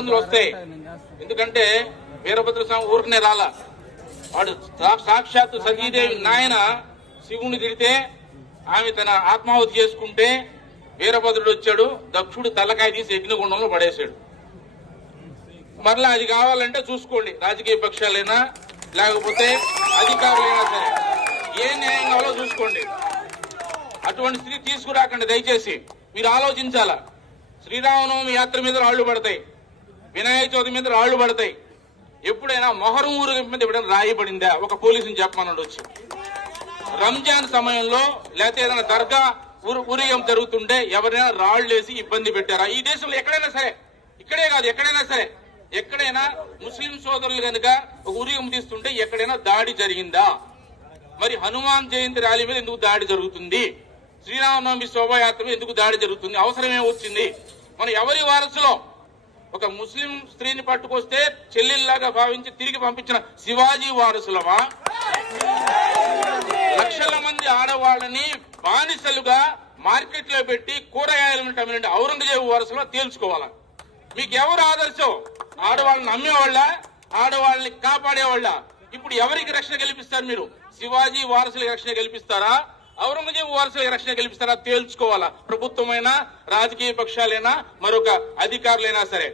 ఇబ్బందులు వస్తాయి. ఎందుకంటే వీరభద్ర స్వామి ఊరికనే రాలా. వాడు సాక్షాత్తు సతీదేవి నాయన శివుని తిడితే ఆమె తన ఆత్మాహుతి చేసుకుంటే వీరభద్రుడు వచ్చాడు దక్షుడు తలకాయ తీసి యజ్ఞగుండంలో పడేశాడు. మరలా అది కావాలంటే చూసుకోండి రాజకీయ పక్షాలైనా లేకపోతే అధికారులైనా సరే. ఏ న్యాయం కావాలో చూసుకోండి. అటువంటి స్త్రీ తీసుకురాకండి దయచేసి. మీరు ఆలోచించాలా? శ్రీరామనవమి యాత్ర మీద రాళ్ళు పడతాయి. వినాయక చవితి మీద రాళ్ళు పడతాయి. ఎప్పుడైనా మొహరం ఊరు మీద ఎప్పుడైనా రాయి పడిందా? ఒక పోలీసుని చెప్పమన్నాడు వచ్చి రంజాన్ సమయంలో లేకపోతే ఏదైనా దర్గా ఊరు ఊరేగం జరుగుతుంటే ఎవరైనా రాళ్ళు వేసి ఇబ్బంది పెట్టారా? ఈ దేశంలో ఎక్కడైనా సరే ఇక్కడే కాదు ఎక్కడైనా సరే ఎక్కడైనా ముస్లిం సోదరులు కనుక ఒక ఊరేగం తీస్తుంటే ఎక్కడైనా దాడి జరిగిందా? మరి హనుమాన్ జయంతి ర్యాలీ మీద ఎందుకు దాడి జరుగుతుంది? శ్రీరామనవమి శోభాయాత్ర ఎందుకు దాడి జరుగుతుంది? అవసరమే వచ్చింది? మనం ఎవరి వారసులో ఒక ముస్లిం స్త్రీని పట్టుకొస్తే చెల్లెల్లాగా భావించి తిరిగి పంపించిన శివాజీ వారసులమా? లక్షల మంది ఆడవాళ్ళని బానిసలుగా మార్కెట్లో పెట్టి కూరగాయలు అమ్మిన ఔరంగజేబు వారసులో తేల్చుకోవాలా? మీకు ఎవరు ఆదర్శం? ఆడవాళ్ళని నమ్మేవాళ్ళ? ఆడవాళ్ళని కాపాడేవాళ్ళ? ఇప్పుడు ఎవరికి రక్షణ కల్పిస్తారు మీరు? శివాజీ వారసులకు రక్షణ కల్పిస్తారా? ఔరంగజేబు వారసులకు రక్షణ కల్పిస్తారా? తేల్చుకోవాలా? ప్రభుత్వమైనా రాజకీయ పక్షాలైనా మరొక అధికారులైనా సరే.